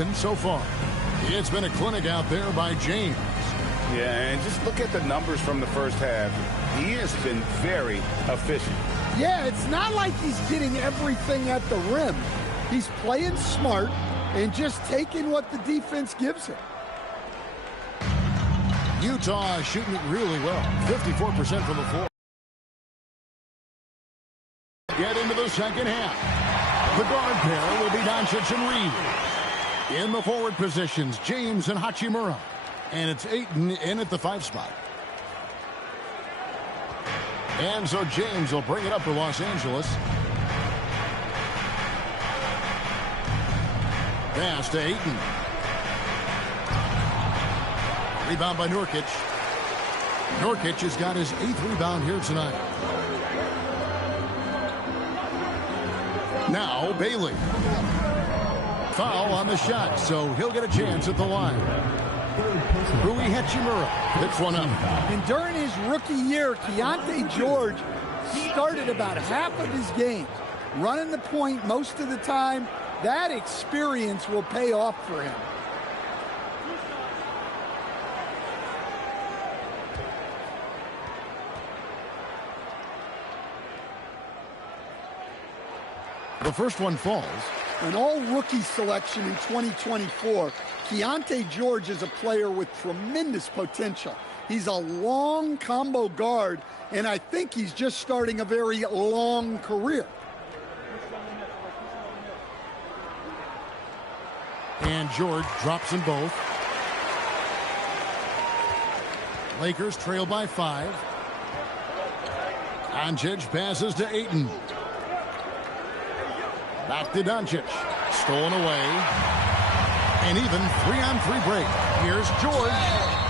even so far. It's been a clinic out there by James. Yeah, and just look at the numbers from the first half. He has been very efficient. Yeah, it's not like he's getting everything at the rim. He's playing smart and just taking what the defense gives him. Utah is shooting it really well. 54% from the floor. Get into the second half. The guard pair will be Doncic and Reed. In the forward positions, James and Hachimura. And it's Ayton in at the 5 spot. And so James will bring it up for Los Angeles. Pass to Ayton. Rebound by Nurkic. Nurkic has got his 8th rebound here tonight. Now Bailey. Foul on the shot, so he'll get a chance at the line. Rui Hachimura picks one up. And during his rookie year, Keontae George started about half of his games running the point most of the time. That experience will pay off for him. The first one falls. An all-rookie selection in 2024, Keontae George is a player with tremendous potential. He's a long combo guard, and I think he's just starting a very long career. And George drops them both. Lakers trail by 5. Doncic passes to Ayton. Back to Doncic. Stolen away. And even 3-on-3 break. Here's George.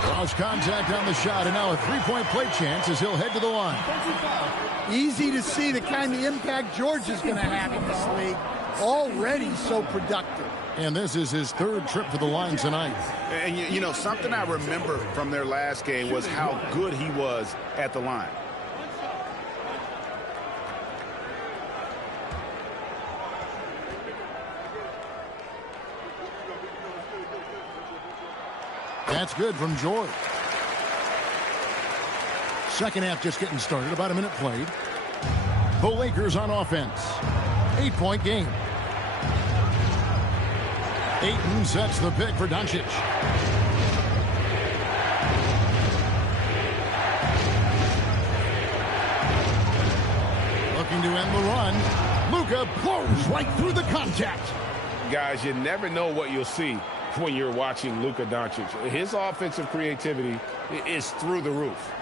Draws contact on the shot, and now a 3-point play chance as he'll head to the line. Easy to see the kind of impact George is going to have in this league. Already so productive. And this is his 3rd trip to the line tonight. And, you know, something I remember from their last game was how good he was at the line. That's good from George. Second half just getting started. About a minute played. The Lakers on offense. 8-point game. Ayton sets the pick for Doncic. Looking to end the run. Luka blows right through the contact. Guys, you never know what you'll see when you're watching Luka Doncic. His offensive creativity is through the roof.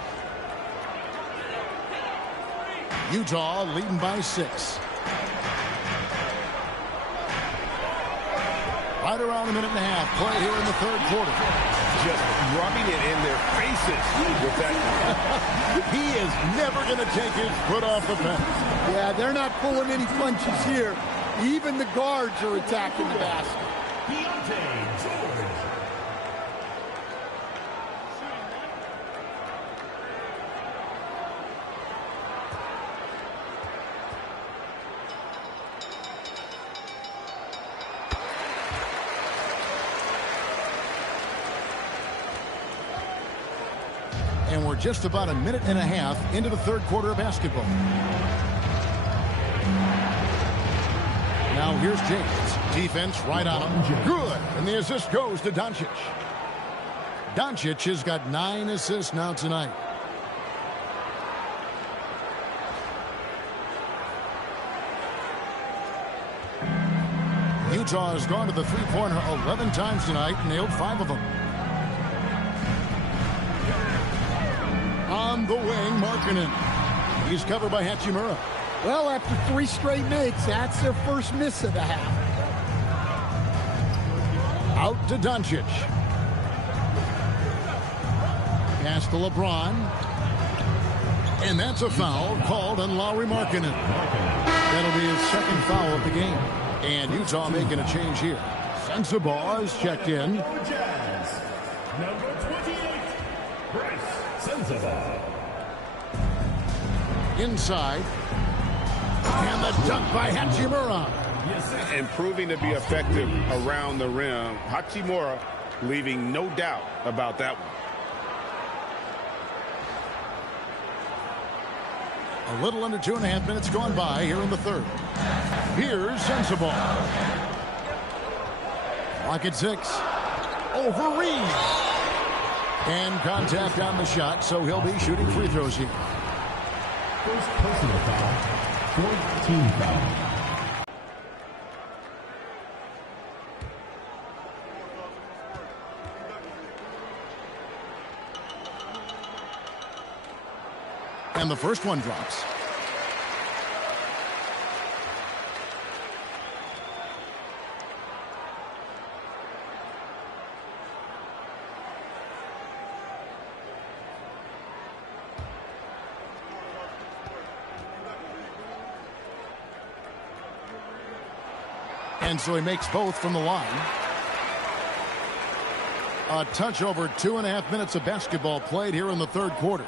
Utah leading by 6. Right around a minute and a half play here in the 3rd quarter. Just rubbing it in their faces with that. He is never going to take his foot off the fence. Yeah, they're not pulling any punches here. Even the guards are attacking the basket. And we're just about a minute and a half into the 3rd quarter of basketball. Now here's James. Defense right on him. Good. And the assist goes to Doncic. Doncic has got 9 assists now tonight. Utah has gone to the three-pointer 11 times tonight and nailed 5 of them. On the wing, Markkanen. He's covered by Hachimura. Well, after 3 straight makes, that's their first miss of the half. Out to Doncic. Pass to LeBron. And that's a foul called on Lauri Markkanen. That'll be his 2nd foul of the game. And Utah making a change here. Sensabaugh is checked in. Number 28, Bryce Sensabaugh. Inside. And the dunk by Hachimura. and proving to be effective around the rim. Hachimura leaving no doubt about that one. A little under 2.5 minutes gone by here in the third. Here's Sensabaugh. Clock at 6. Over Reeves. And contact on the shot, so he'll be shooting free throws here. First personal foul, fourth team foul. And the first one drops. And so he makes both from the line. A touch over 2.5 minutes of basketball played here in the third quarter.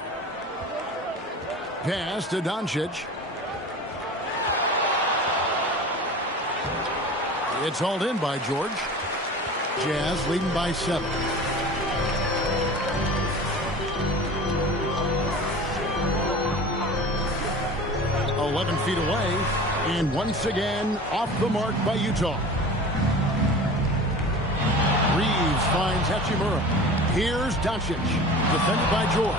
Pass to Doncic. It's hauled in by George. Jazz leading by 7. "11 feet away, and once again off the mark by Utah. Reeves finds Hachimura. Here's Doncic, defended by George.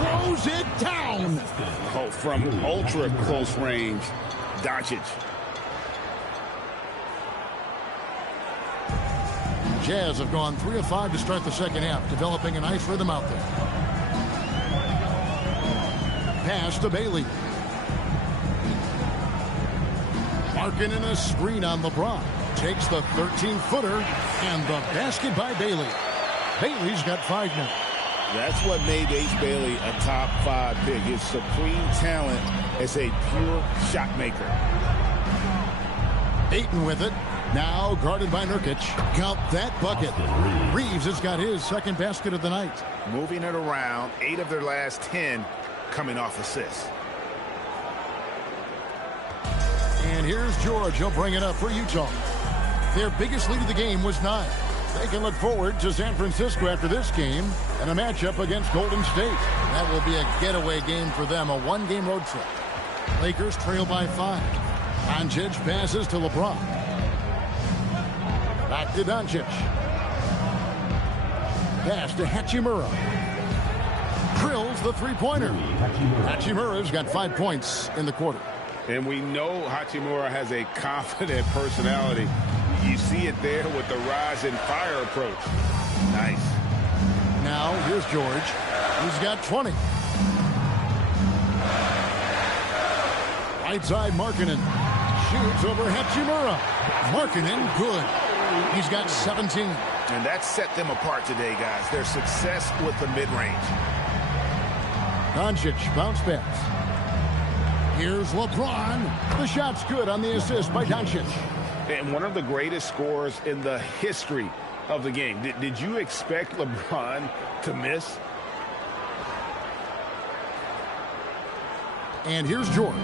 Throws it down. Oh, from ultra close range, Doncic. Jazz have gone 3 of 5 to start the second half, developing a nice rhythm out there. Pass to Bailey. Markkanen a screen on LeBron. Takes the 13-footer, and the basket by Bailey. Bailey's got 5 now. That's what made Ace Bailey a top 5 pick. His supreme talent as a pure shot maker. Ayton with it. Now guarded by Nurkic. Count that bucket. Reeves has got his second basket of the night. Moving it around, 8 of their last 10 coming off assists. And here's George. He'll bring it up for Utah. Their biggest lead of the game was 9. They can look forward to San Francisco after this game and a matchup against Golden State. That will be a getaway game for them, a 1-game road trip. Lakers trail by 5. Doncic passes to LeBron. Back to Doncic. Pass to Hachimura. Drills the three-pointer. Hachimura's got 5 points in the quarter. And we know Hachimura has a confident personality. You see it there with the rise and fire approach. Nice. Now here's George. He's got 20. Right side Markkanen. Shoots over Hachimura. Markkanen good. He's got 17. And that set them apart today, guys. Their success with the mid-range. Doncic bounce pass. Here's LeBron. The shot's good on the assist by Doncic. And one of the greatest scorers in the history of the game. Did you expect LeBron to miss? And here's George.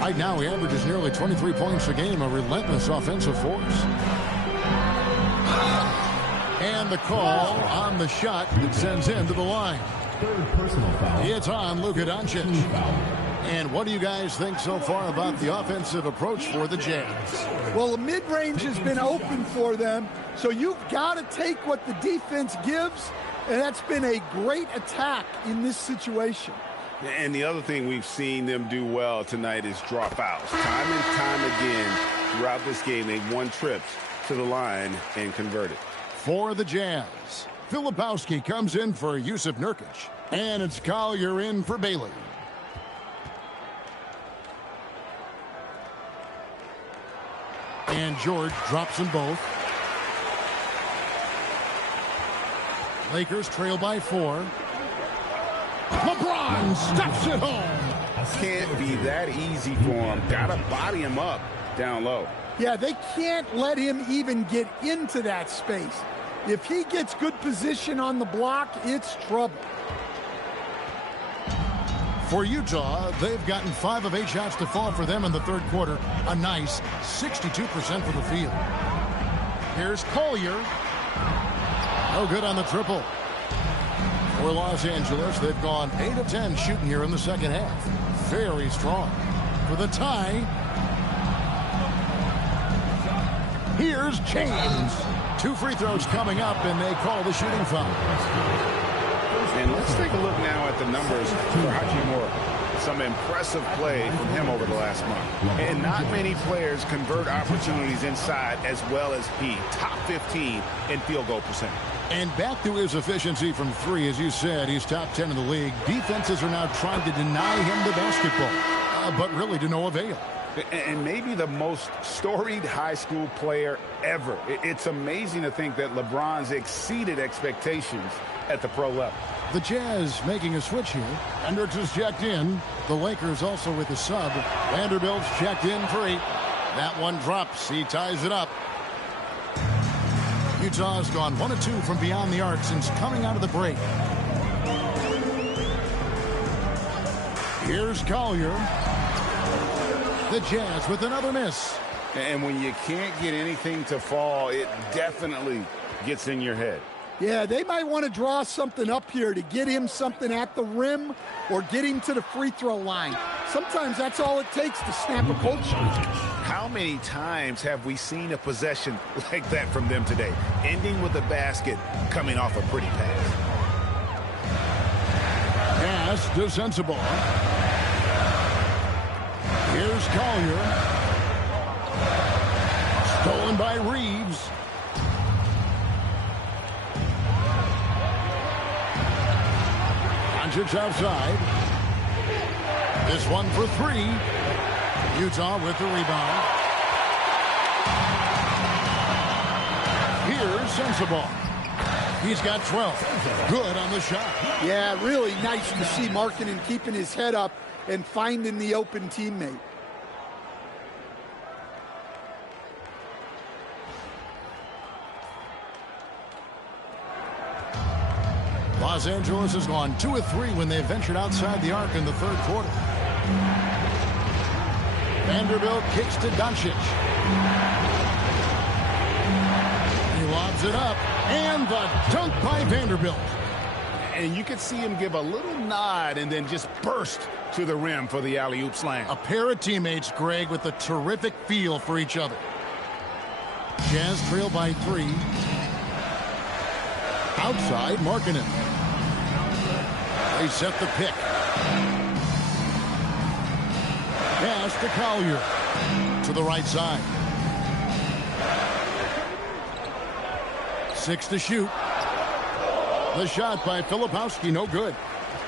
Right now he averages nearly 23 points a game, a relentless offensive force. And the call on the shot that sends him to the line. Third personal foul. It's on Luka Doncic. And what do you guys think so far about the offensive approach for the Jazz? Well, the mid-range has been open for them, so you've got to take what the defense gives, and that's been a great attack in this situation. And the other thing we've seen them do well tonight is draw fouls. Time and time again throughout this game, they've won trips to the line and converted. For the Jazz, Filipowski comes in for Jusuf Nurkic. And it's Collier in for Bailey. And George drops them both. Lakers trail by 4. LeBron steps it home. Can't be that easy for him. Gotta body him up down low. Yeah, they can't let him even get into that space. If he gets good position on the block, it's trouble. For Utah, they've gotten 5 of 8 shots to fall for them in the third quarter. A nice 62% for the field. Here's Collier. No good on the triple. For Los Angeles, they've gone 8 of 10 shooting here in the second half. Very strong. For the tie, here's James. 2 free throws coming up, and they call the shooting foul. And let's take a look now at the numbers for Hachimura. Some impressive play from him over the last month. And not many players convert opportunities inside as well as he. Top 15 in field goal percentage. And back to his efficiency from 3, as you said, he's top 10 in the league. Defenses are now trying to deny him the basketball, but really to no avail. And maybe the most storied high school player ever. It's amazing to think that LeBron's exceeded expectations at the pro level. The Jazz making a switch here. Hendricks is checked in. The Lakers also with a sub. Vanderbilt's checked in for 8. That one drops. He ties it up. Utah's gone 1 of 2 from beyond the arc since coming out of the break. Here's Collier. The Jazz with another miss. And when you can't get anything to fall, it definitely gets in your head. Yeah, they might want to draw something up here to get him something at the rim or get him to the free throw line. Sometimes that's all it takes to snap a culture. How many times have we seen a possession like that from them today? Ending with a basket, coming off a pretty pass. Pass to Sensabaugh. Here's Collier. Stolen by Reeves. Doncic outside. This one for 3. Utah with the rebound. Here's Sensabaugh. He's got 12. Good on the shot. Yeah, really nice to see Markkanen keeping his head up and finding the open teammate. Los Angeles has gone 2 of 3 when they ventured outside the arc in the third quarter. Vanderbilt kicks to Doncic. He lobs it up, and the dunk by Vanderbilt. And you could see him give a little nod and then just burst to the rim for the alley-oop slam. A pair of teammates, Greg, with a terrific feel for each other. Jazz trail by 3. Outside, Markkanen. They set the pick. Pass to Collier. To the right side. 6 to shoot. The shot by Filipowski, no good.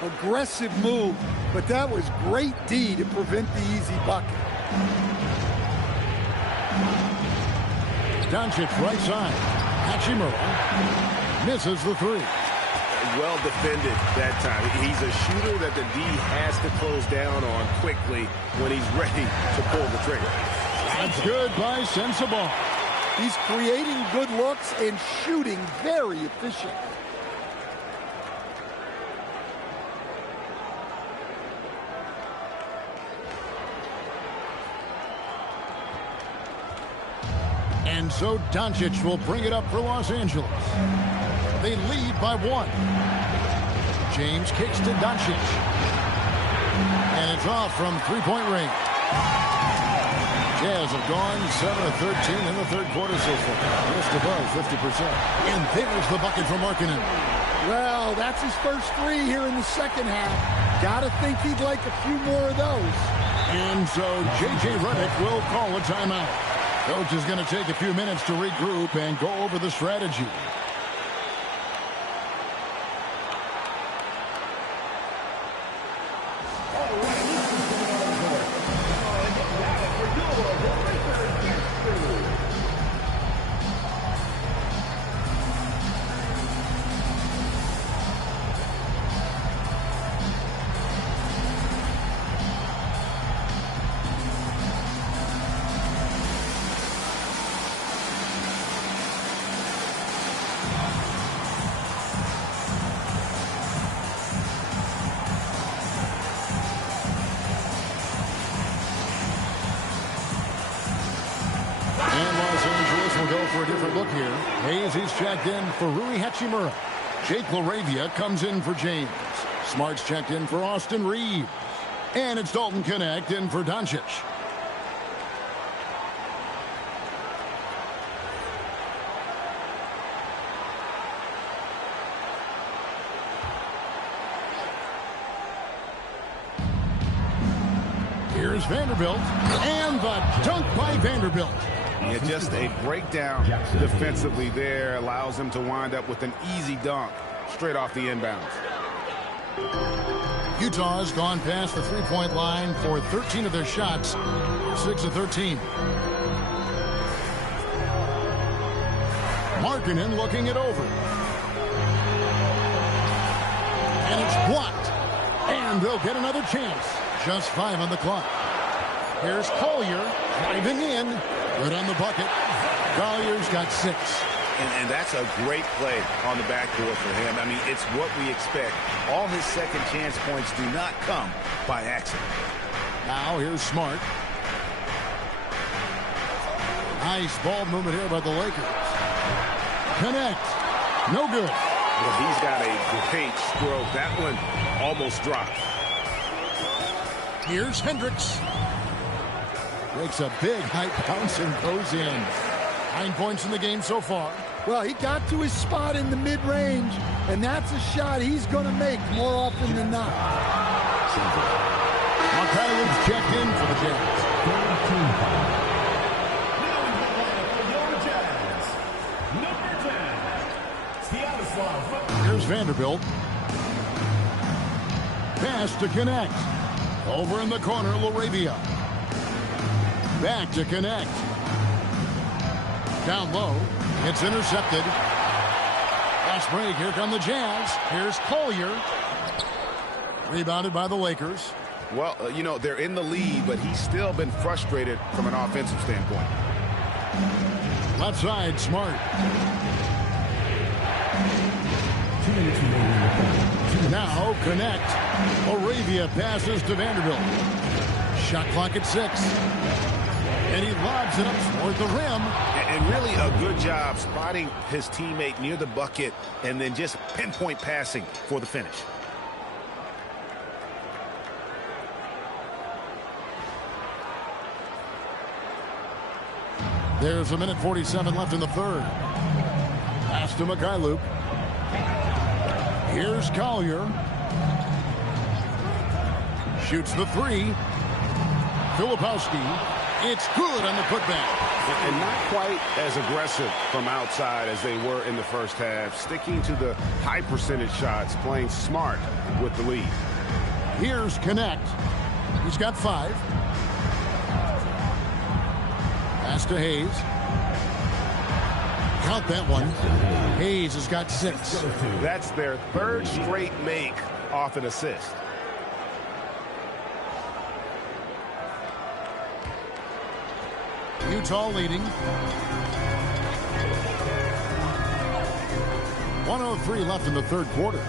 Aggressive move, but that was great D to prevent the easy bucket. Doncic right side. Hachimura misses the 3. Well defended that time. He's a shooter that the D has to close down on quickly when he's ready to pull the trigger. That's good by Sensabaugh. He's creating good looks and shooting very efficient. And so Doncic will bring it up for Los Angeles. They lead by 1. James kicks to Doncic. And it's off from three-point range. Jazz have gone 7 of 13 in the third quarter so far. Just above 50%. And there's the bucket for Markkanen. Well, that's his first 3 here in the second half. Gotta think he'd like a few more of those. And so J.J. Redick will call a timeout. Coach is going to take a few minutes to regroup and go over the strategy. go for a different look here. Hayes, he's checked in for Rui Hachimura. Jake LaRavia comes in for James. Smart's checked in for Austin Reeves. And it's Dalton Knecht in for Doncic. Here's Vanderbilt, and the dunk by Vanderbilt. Yeah, just a breakdown defensively there allows him to wind up with an easy dunk straight off the inbounds. Utah has gone past the three-point line for 13 of their shots, 6 of 13. Markkanen looking it over. And it's blocked. And they'll get another chance. Just 5 on the clock. Here's Collier driving in. Good on the bucket. Collier's got 6. And that's a great play on the backboard for him. I mean, it's what we expect. All his second chance points do not come by accident. Now here's Smart. Nice ball movement here by the Lakers. Knecht. No good. Well, he's got a great stroke. That one almost dropped. Here's Hendricks. Makes a big high bounce and goes in. 9 points in the game so far. Well, he got to his spot in the mid-range, and that's a shot he's going to make more often than not. Markkanen checked in for the Jazz. Here's Vanderbilt. Pass to Knecht. Over in the corner, LaRavia. Back to Knecht. Down low. It's intercepted. Last break. Here come the Jazz. Here's Collier. Rebounded by the Lakers. Well, you know, they're in the lead, but he's still been frustrated from an offensive standpoint. Left side, Smart. Now, Knecht. LaRavia passes to Vanderbilt. Shot clock at 6. And he lobs it up toward the rim. And really a good job spotting his teammate near the bucket and then just pinpoint passing for the finish. There's a minute 47 left in the third. Pass to Mikhailuk. Here's Collier. Shoots the 3. Filipowski. It's good on the putback. And not quite as aggressive from outside as they were in the first half. Sticking to the high percentage shots, playing smart with the lead. Here's Knecht. He's got 5. Pass to Hayes. Count that one. Hayes has got 6. That's their third straight make off an assist. Utah leading. 1:03 left in the third quarter.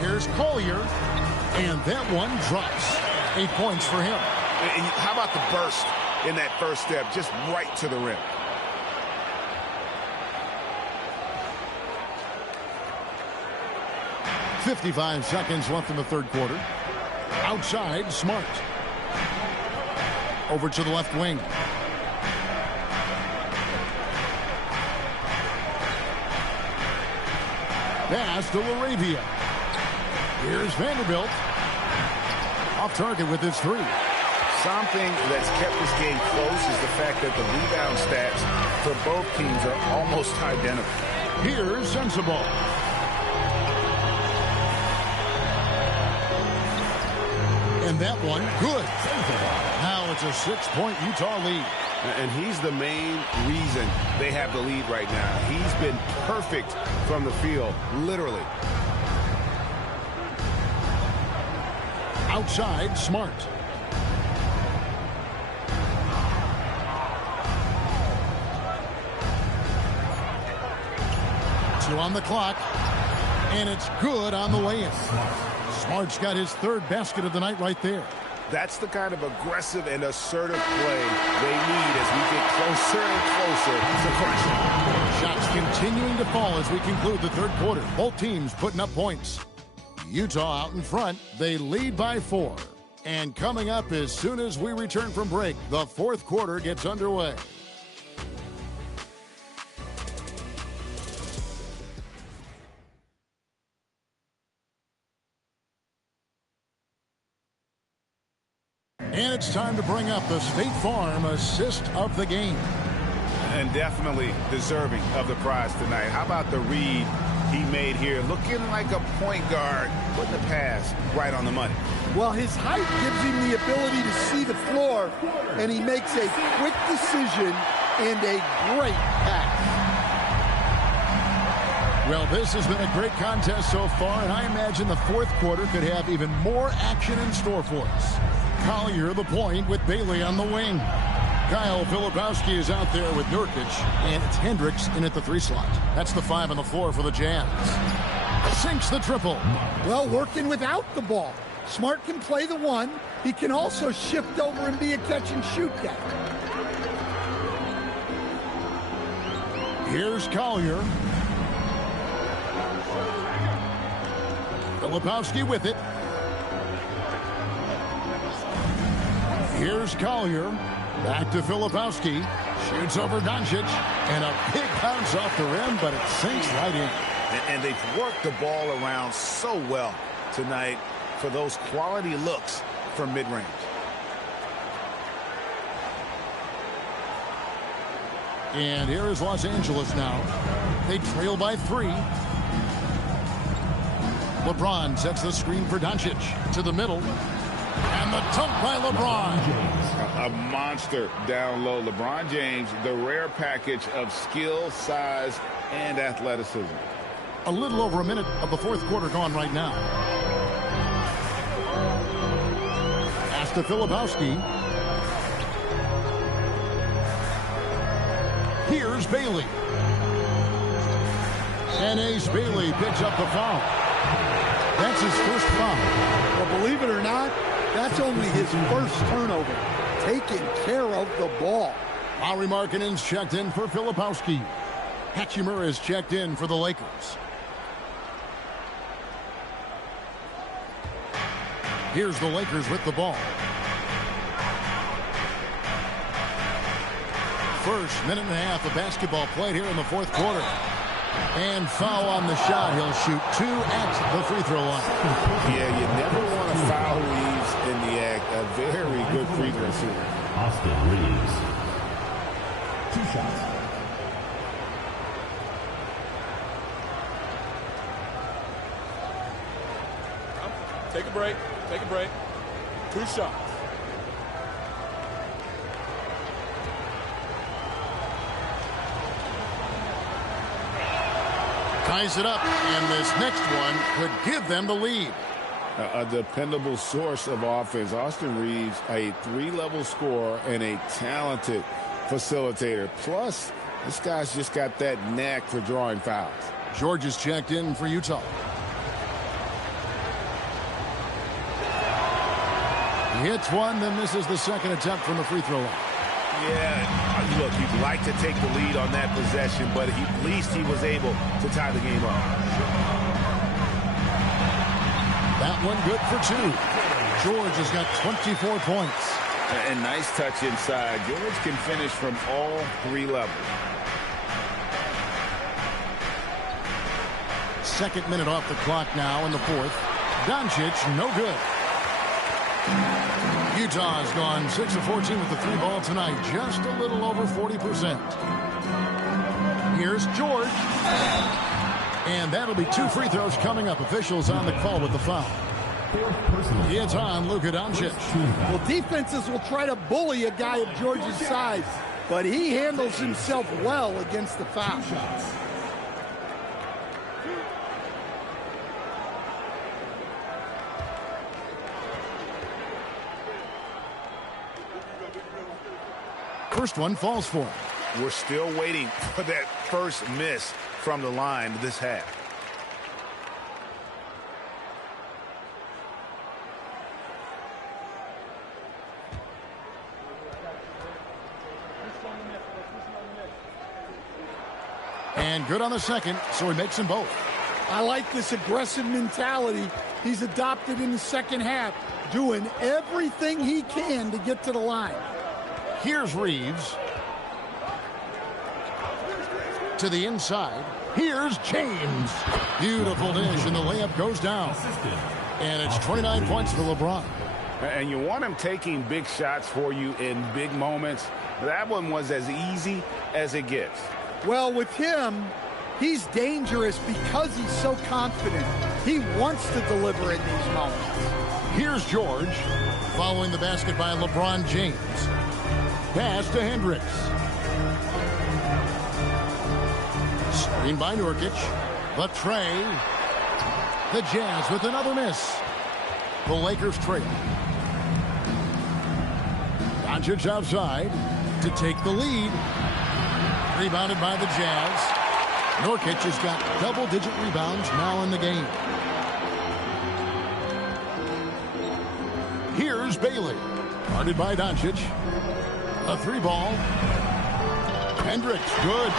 Here's Collier. And that one drops. 8 points for him. And how about the burst in that first step? Just right to the rim. .55 seconds left in the third quarter. Outside, Smart. Over to the left wing. Pass to LaRavia. Here's Vanderbilt. Off target with his 3. Something that's kept this game close is the fact that the rebound stats for both teams are almost identical. Here's Sensabaugh. And that one, good. Now it's a 6-point Utah lead. And he's the main reason they have the lead right now. He's been perfect from the field, literally. Outside, Smart. Two on the clock. And it's good on the way-in. Smart's got his 3rd basket of the night right there. That's the kind of aggressive and assertive play they need as we get closer and closer to crushing. Shots continuing to fall as we conclude the third quarter. Both teams putting up points. Utah out in front. They lead by 4. And coming up as soon as we return from break, the fourth quarter gets underway. And it's time to bring up the State Farm assist of the game. And definitely deserving of the prize tonight. How about the read he made here? Looking like a point guard, putting the pass right on the money. Well, his height gives him the ability to see the floor, and he makes a quick decision and a great pass. Well, this has been a great contest so far, and I imagine the fourth quarter could have even more action in store for us. Collier the point with Bailey on the wing. Kyle Filipowski is out there with Nurkic, and it's Hendricks in at the 3 slot. That's the 5 on the floor for the Jazz. Sinks the triple. Well, working without the ball. Smart can play the 1. He can also shift over and be a catch-and-shoot guy. Here's Collier. Filipowski with it. Here's Collier. Back to Filipowski. Shoots over Doncic. And a big bounce off the rim, but it sinks right in. And they've worked the ball around so well tonight for those quality looks from mid-range. And here is Los Angeles now. They trail by 3. LeBron sets the screen for Doncic to the middle. And the dunk by LeBron. A monster down low. LeBron James, the rare package of skill, size, and athleticism. A little over a minute of the fourth quarter gone right now. Pass to Filipowski. Here's Bailey. And Ace Bailey picks up the foul. That's his first foul. Well, believe it or not, that's only his first turnover. Taking care of the ball. Lauri Markkanen's checked in for Filipowski. Hachimura is checked in for the Lakers. Here's the Lakers with the ball. First minute and a half of basketball played here in the fourth quarter. And foul on the shot. He'll shoot 2 at the free throw line. Yeah, you never want to foul Reeves in the act. A very good free throw shooter. Austin Reeves. 2 shots. Take a break. Take a break. 2 shots. Ties it up, and this next one could give them the lead. A dependable source of offense. Austin Reeves, a 3-level scorer and a talented facilitator. Plus, this guy's just got that knack for drawing fouls. George is checked in for Utah. He hits one, then this is the second attempt from the free throw line. Yeah, look, you'd like to take the lead on that possession, but at least he was able to tie the game up. That one good for 2. George has got 24 points. And nice touch inside. George can finish from all 3 levels. Second minute off the clock now in the fourth. Doncic, no good. Utah has gone 6 of 14 with the 3 ball tonight. Just a little over 40%. Here's George. And that'll be 2 free throws coming up. Officials on the call with the foul. It's on Luka Doncic. Well, defenses will try to bully a guy of George's size, but he handles himself well against the foul. First one falls for him. We're still waiting for that first miss from the line this half. And good on the second, so he makes them both. I like this aggressive mentality he's adopted in the second half, doing everything he can to get to the line. Here's Reeves. To the inside. Here's James. Beautiful dish, and the layup goes down. And it's 29 points for LeBron. And you want him taking big shots for you in big moments. That one was as easy as it gets. Well, with him, he's dangerous because he's so confident. He wants to deliver in these moments. Here's George. Following the basket by LeBron James. Pass to Hendricks. Screen by Nurkic. The tray. The Jazz with another miss. The Lakers trail. Doncic outside to take the lead. Rebounded by the Jazz. Nurkic has got double-digit rebounds now in the game. Here's Bailey. Guarded by Doncic. A three ball. Hendricks, good.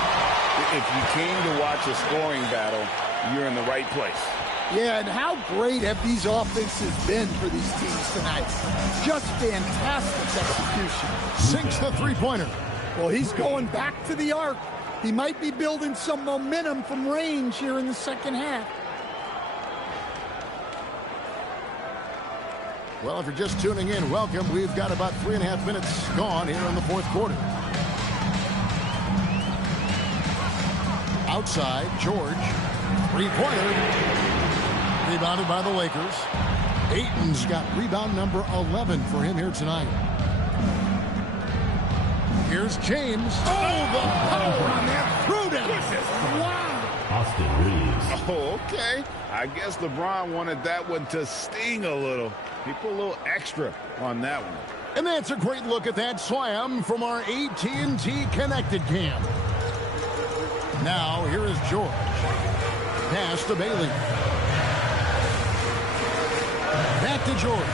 If you came to watch a scoring battle, you're in the right place. Yeah, and how great have these offenses been for these teams tonight? Just fantastic execution. Sinks the three-pointer. Well, he's going back to the arc. He might be building some momentum from range here in the second half. Well, if you're just tuning in, welcome. We've got about 3.5 minutes gone here in the fourth quarter. Outside, George. Three-pointer. Rebounded by the Lakers. Ayton's got rebound number 11 for him here tonight. Here's James. Oh, the power on that throwdown. Wow. Austin Reeves. Oh, okay. I guess LeBron wanted that one to sting a little. He put a little extra on that one. And that's a great look at that slam from our AT&T Connected Cam. Now, here is George. Pass to Bailey. Back to George.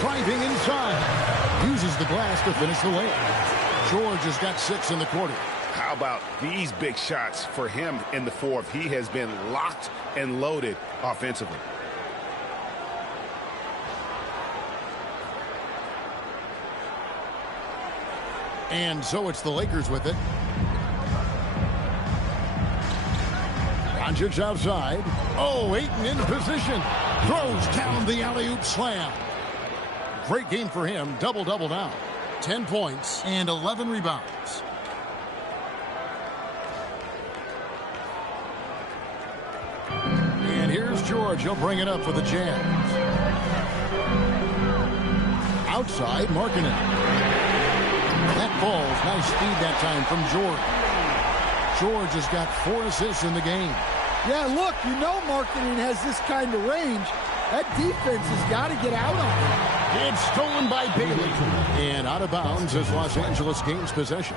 Driving inside. Uses the glass to finish the layup. George has got 6 in the quarter. How about these big shots for him in the fourth? He has been locked and loaded offensively. And so it's the Lakers with it. Doncic outside. Oh, Ayton in position. Throws down the alley-oop slam. Great game for him. Double-double now. 10 points and 11 rebounds. And here's George. He'll bring it up for the Jazz. Outside, Markkanen. That falls. Nice speed that time from George. George has got 4 assists in the game. Yeah, look, you know Markkanen has this kind of range. That defense has got to get out on him. It's stolen by Bailey. And out of bounds as Los Angeles gains possession.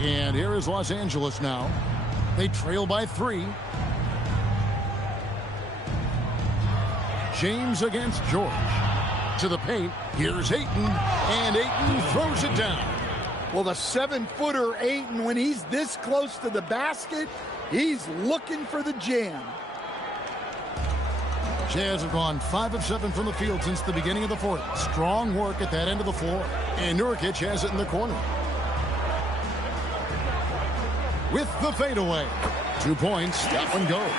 And here is Los Angeles now. They trail by 3. James against George. To the paint. Here's Ayton. And Ayton throws it down. Well, the 7-footer Ayton, when he's this close to the basket, he's looking for the jam. Jazz have gone 5 of 7 from the field since the beginning of the fourth. Strong work at that end of the floor. And Nurkic has it in the corner. With the fadeaway. 2 points. That one goes.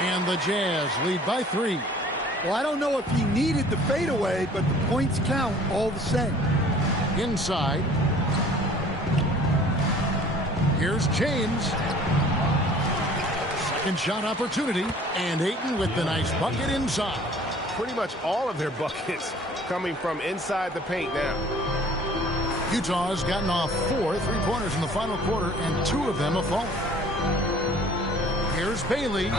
And the Jazz lead by 3. Well, I don't know if he needed the fadeaway, but the points count all the same. Inside. Here's James. Second shot opportunity. And Ayton with the nice bucket inside. Pretty much all of their buckets coming from inside the paint now. Utah's gotten off 4 3-pointers in the final quarter, and 2 of them have fallen. Here's Bailey.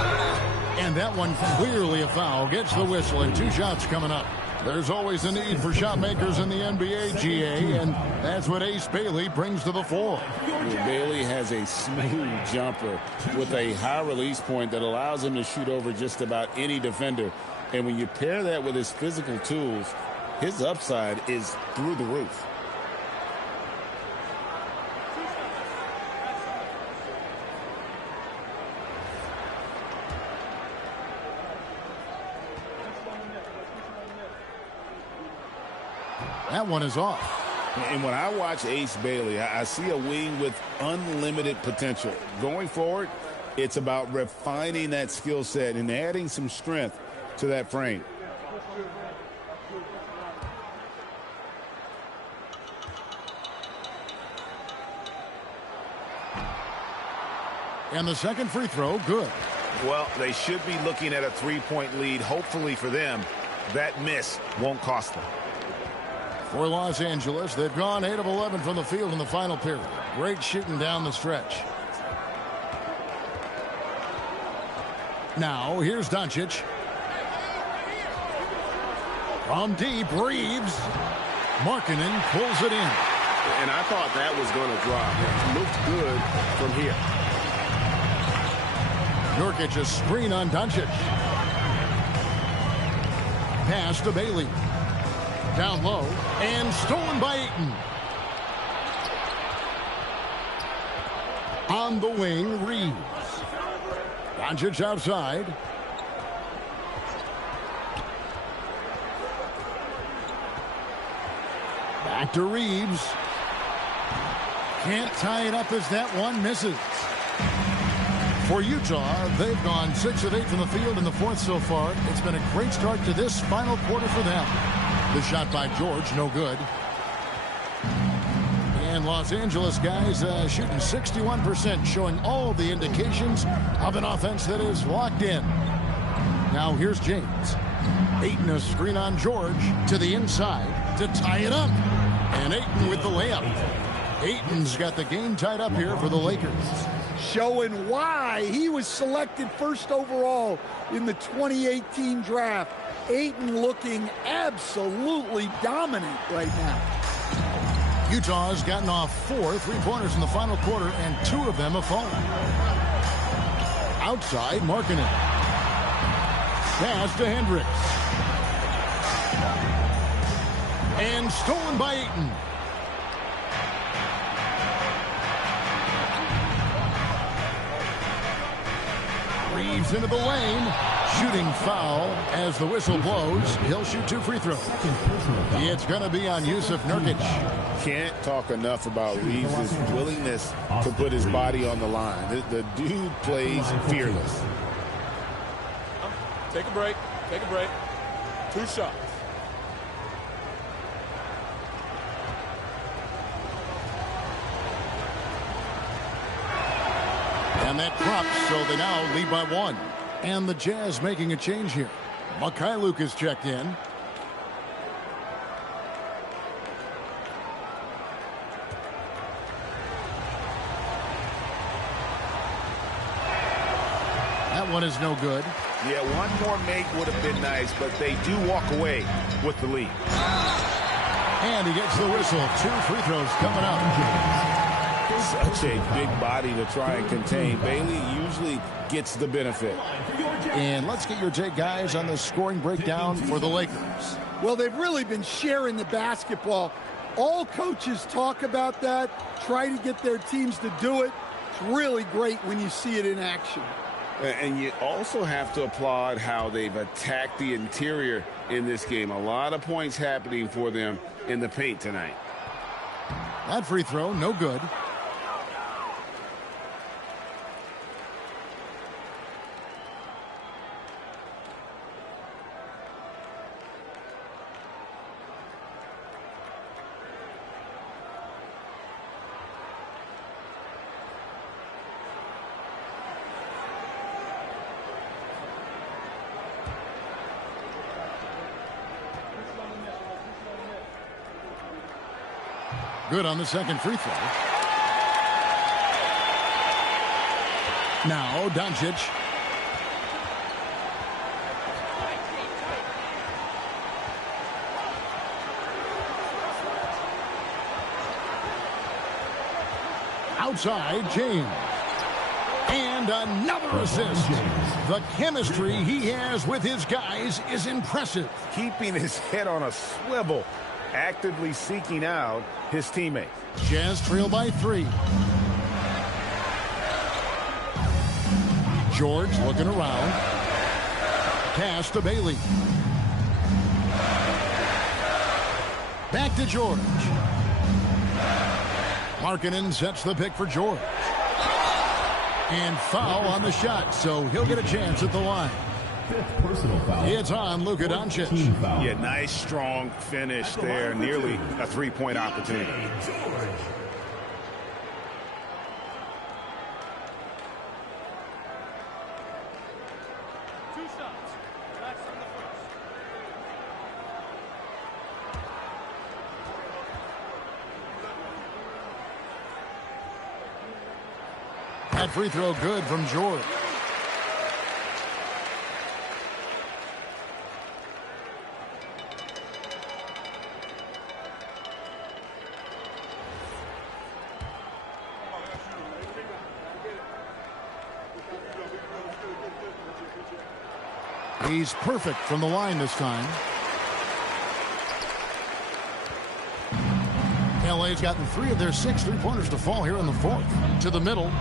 And that one clearly a foul. Gets the whistle, and 2 shots coming up. There's always a need for shot makers in the NBA, GA, and that's what Ace Bailey brings to the fore. Bailey has a smooth jumper with a high release point that allows him to shoot over just about any defender. And when you pair that with his physical tools, his upside is through the roof. That one is off. And when I watch Ace Bailey, I see a wing with unlimited potential. Going forward, it's about refining that skill set and adding some strength to that frame. And the second free throw, good. Well, they should be looking at a three-point lead. Hopefully for them, that miss won't cost them. For Los Angeles, they've gone 8 of 11 from the field in the final period. Great shooting down the stretch. Now, here's Doncic. From deep, Reeves. Markkanen pulls it in. And I thought that was going to drop. It looked good from here. Nurkic a screen on Doncic. Pass to Bailey. Down low and stolen by Ayton. On the wing, Reeves. Doncic outside. Back to Reeves. Can't tie it up as that one misses. For Utah, they've gone 6 of 8 from the field in the fourth so far. It's been a great start to this final quarter for them. The shot by George, no good. And Los Angeles guys shooting 61%, showing all the indications of an offense that is locked in. Now here's James. Ayton a screen on George to the inside to tie it up. And Ayton with the layup. Ayton's got the game tied up here for the Lakers. Showing why he was selected first overall in the 2018 draft. Ayton looking absolutely dominant right now. Utah has gotten off 4 three-pointers in the final quarter, and 2 of them have fallen. Outside, Markkanen. Pass to Hendricks. And stolen by Ayton. Reeves into the lane. Shooting foul as the whistle blows. He'll shoot 2 free throws. It's going to be on Yusuf Nurkic. Can't talk enough about Reeves' willingness to put his body on the line. The dude plays fearless. Take a break. Take a break. 2 shots. And that drops, so they now lead by 1. And the Jazz making a change here. Mikhailuk is checked in. That one is no good. Yeah, one more make would have been nice, but they do walk away with the lead. And he gets the whistle. 2 free throws coming up. Such a big body to try and contain. Bailey usually gets the benefit. And let's get your take, guys, on the scoring breakdown for the Lakers. Well, they've really been sharing the basketball. All coaches talk about that, try to get their teams to do it. It's really great when you see it in action. And you also have to applaud how they've attacked the interior in this game. A lot of points happening for them in the paint tonight. That free throw, no good. Good on the second free throw. Now Doncic. Outside, James. And another assist. The chemistry he has with his guys is impressive. Keeping his head on a swivel, actively seeking out his teammates. Jazz trail by 3. George looking around. Pass to Bailey. Back to George. Markkanen sets the pick for George. And foul on the shot, so he'll get a chance at the line. Fifth personal foul. It's on Luka Doncic. Yeah, nice, strong finish there. Nearly a three-point opportunity. That free throw good from George. He's perfect from the line this time. LA's gotten 3 of their 6 three-pointers to fall here in the 4th. To the middle.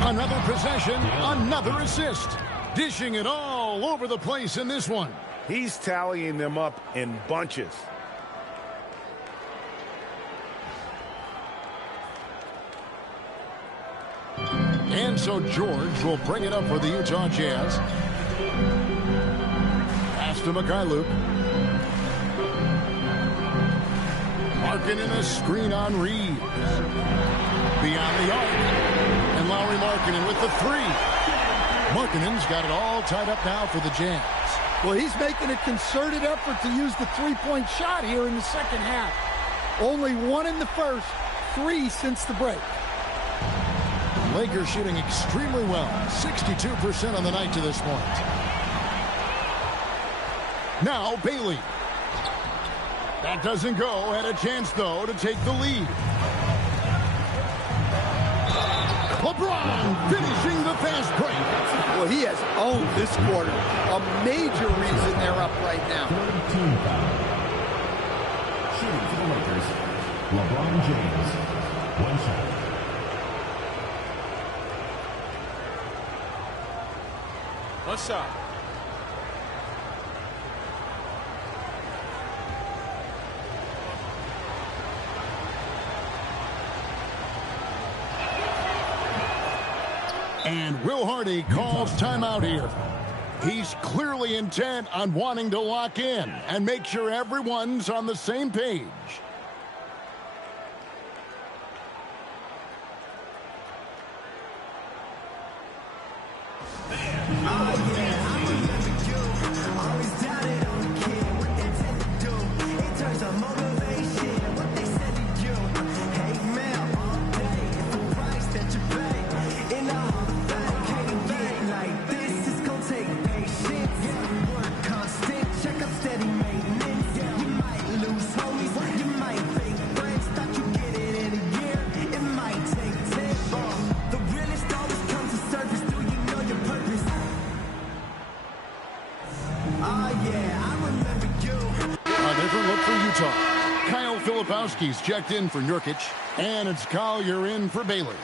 Another possession, another assist. Dishing it all over the place in this one. He's tallying them up in bunches. And so George will bring it up for the Utah Jazz. Pass to Mikhailuk. Markkanen a screen on Reeves. Beyond the arc. And Lauri Markkanen with the 3. Markkanen's got it all tied up now for the Jazz. Well, he's making a concerted effort to use the three-point shot here in the second half. Only 1 in the first, 3 since the break. Lakers shooting extremely well. 62% on the night to this point. Now Bailey. That doesn't go. Had a chance, though, to take the lead. LeBron finishing the fast break. Well, he has owned this quarter. A major reason they're up right now. Team foul. Shooting for the Lakers, LeBron James. 1 shot. One shot. And Will Hardy calls timeout here. He's clearly intent on wanting to lock in and make sure everyone's on the same page. Filipowski's checked in for Nurkic, and it's Collier in for Bailey.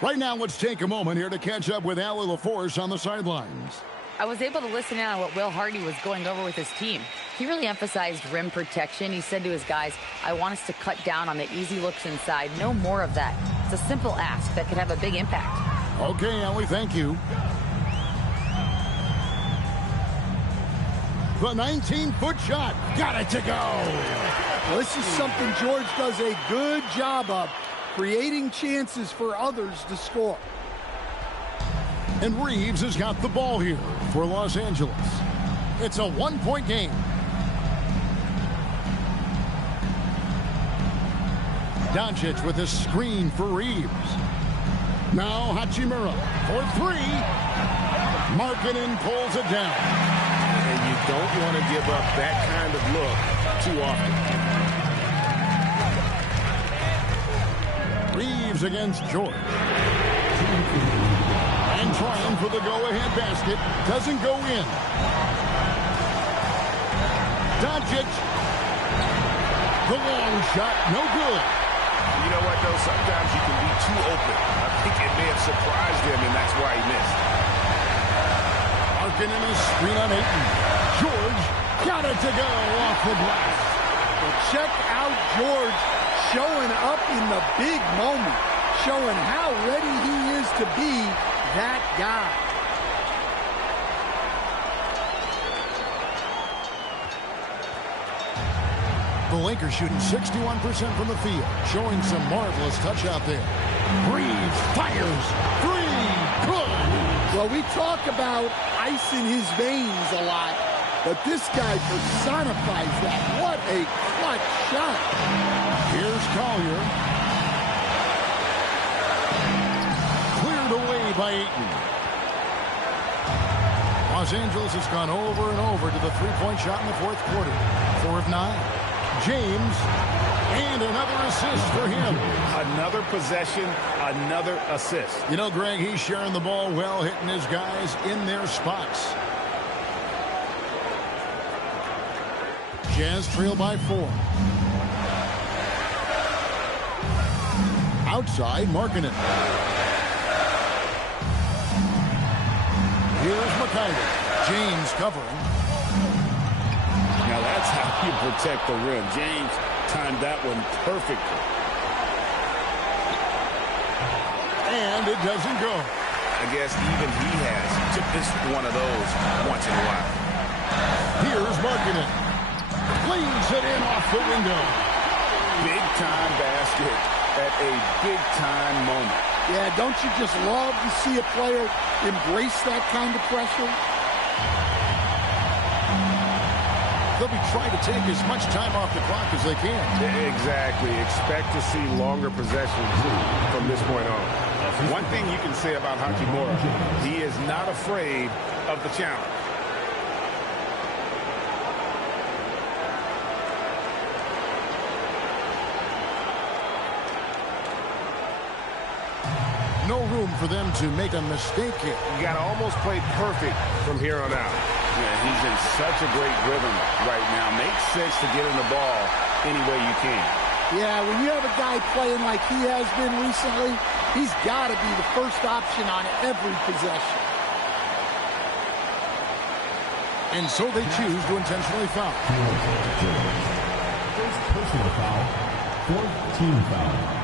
Right now, let's take a moment here to catch up with Allie LaForce on the sidelines. I was able to listen in on what Will Hardy was going over with his team. He really emphasized rim protection. He said to his guys, I want us to cut down on the easy looks inside. No more of that. It's a simple ask that could have a big impact. Okay, Allie, thank you. The 19-foot shot. Got it to go. Well, this is something George does a good job of, creating chances for others to score. And Reeves has got the ball here for Los Angeles. It's a one-point game. Doncic with a screen for Reeves. Now Hachimura for 3. Markkanen pulls it down. And you don't want to give up that kind of look too often. Reeves against George. And trying for the go-ahead basket. Doesn't go in. Doncic. The long shot, no good. You know what, though? Sometimes you can be too open. I think it may have surprised him, and that's why he missed. Larkin in a screen on Ayton. George got it to go off the glass. Well, check out George showing up in the big moment, showing how ready he is to be that guy. The Lakers shooting 61% from the field, showing some marvelous touch out there. Reeves fires. Three. Good. Well, we talk about ice in his veins a lot, but this guy personifies that. What a clutch shot. Here's Collier. Cleared away by Ayton. Los Angeles has gone over and over to the three-point shot in the fourth quarter. 4 of 9. James, and another assist for him. Another possession, another assist. You know, Greg, he's sharing the ball well, hitting his guys in their spots. Jazz trail by 4. Outside, marking it. Here's McIver. James covering. Now that's how you protect the rim. James timed that one perfectly. And it doesn't go. I guess even he has to miss one of those once in a while. Here's Markkanen. Flings it in off the window. Big time basket at a big time moment. Yeah, don't you just love to see a player embrace that kind of pressure? They'll be trying to take as much time off the clock as they can. Exactly. Expect to see longer possessions from this point on. One thing you can say about Hachimura, he is not afraid of the challenge. No room for them to make a mistake here. You got to almost play perfect from here on out. Yeah, he's in such a great rhythm right now. Makes sense to get in the ball any way you can. Yeah, when you have a guy playing like he has been recently, he's got to be the first option on every possession. And so they choose to intentionally foul. First personal foul, fourth team foul.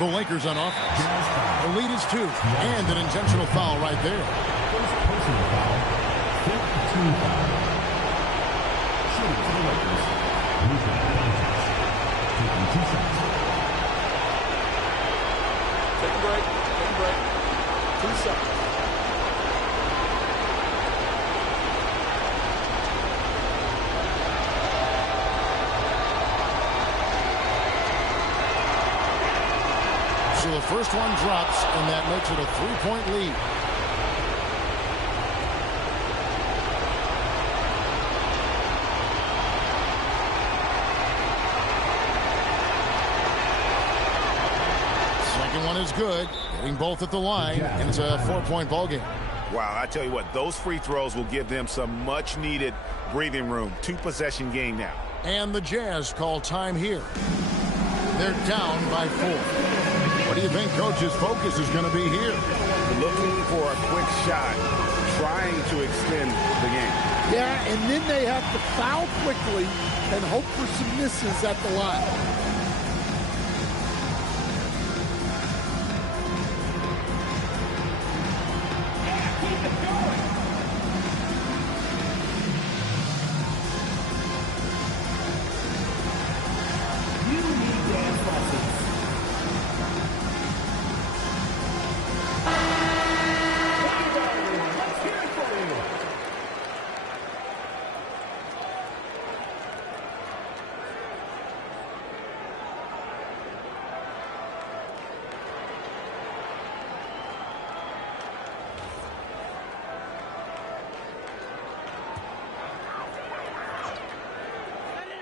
The Lakers on offense. The lead is 2. And an intentional foul right there. First personal foul, fifth team foul. Shooting for the Lakers, Luka Doncic. Taking 2 shots. Take a break. Take a break. 2 shots. So the first one drops, and that makes it a 3-point lead. Second one is good. Getting both at the line, and it's a 4-point ball game. Wow, I tell you what, those free throws will give them some much-needed breathing room. 2-possession game now. And the Jazz call time here. They're down by 4. What do you think Coach's focus is going to be here? Looking for a quick shot, trying to extend the game. Yeah, and then they have to foul quickly and hope for some misses at the line.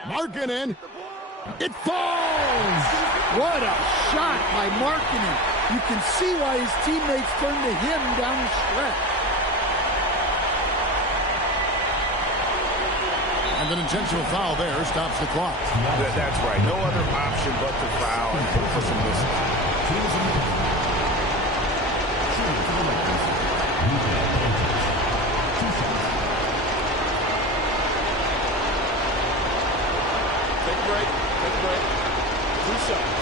Markkanen. It falls! What a shot by Markkanen. You can see why his teammates turned to him down the stretch. And an intentional foul there stops the clock. That's right. No other option but to foul and hope for some misses. Take a break. Take a break. 2 shots.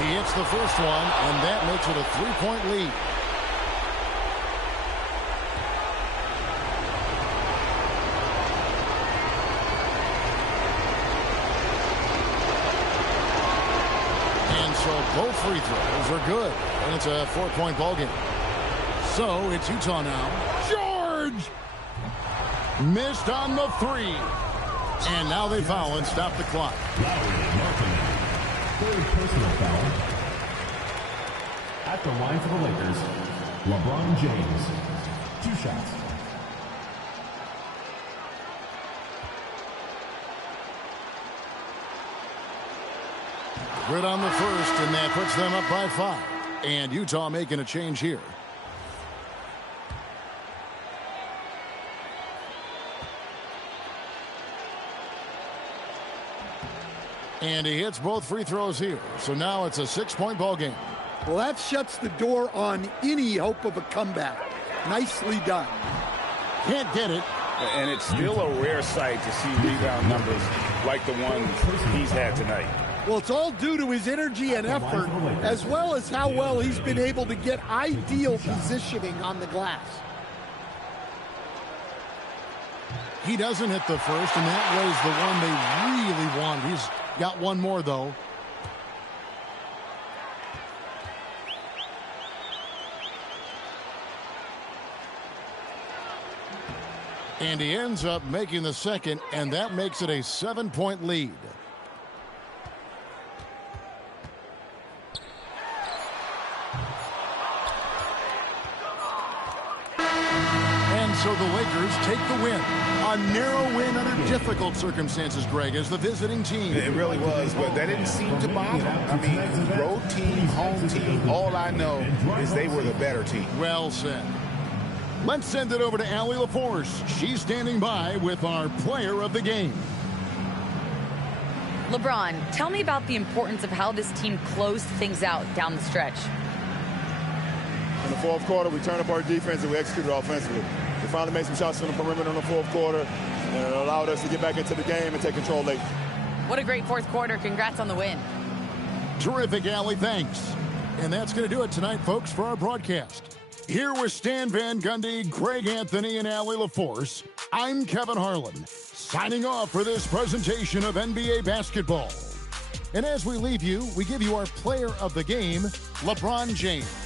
He hits the first one, and that makes it a 3-point lead. And so both free throws are good, and it's a 4-point ball game. So it's Utah now. George! Missed on the 3. And now they foul and stop the clock. Third personal foul. At the line for the Lakers, LeBron James. 2 shots. Good on the first, and that puts them up by 5. And Utah making a change here. And he hits both free throws here. So now it's a 6-point ball game. Well, that shuts the door on any hope of a comeback. Nicely done. Can't get it. And it's still a rare sight to see rebound numbers like the ones he's had tonight. Well, it's all due to his energy and effort, as well as how well he's been able to get ideal positioning on the glass. He doesn't hit the first, and that was the one they really wanted. He's got one more, though. And he ends up making the second, and that makes it a 7-point lead. And so the Lakers take the win. A narrow win under difficult circumstances, Greg, as the visiting team. It really was, but that didn't seem to bother them. I mean, road team, home team, all I know is they were the better team. Well said. Let's send it over to Allie LaForce. She's standing by with our player of the game. LeBron, tell me about the importance of how this team closed things out down the stretch. In the fourth quarter, we turned up our defense and we executed offensively. We finally made some shots from the perimeter in the fourth quarter, and it allowed us to get back into the game and take control late. What a great fourth quarter. Congrats on the win. Terrific, Allie. Thanks. And that's going to do it tonight, folks, for our broadcast. Here with Stan Van Gundy, Greg Anthony, and Allie LaForce, I'm Kevin Harlan, signing off for this presentation of NBA basketball. And as we leave you, we give you our player of the game, LeBron James.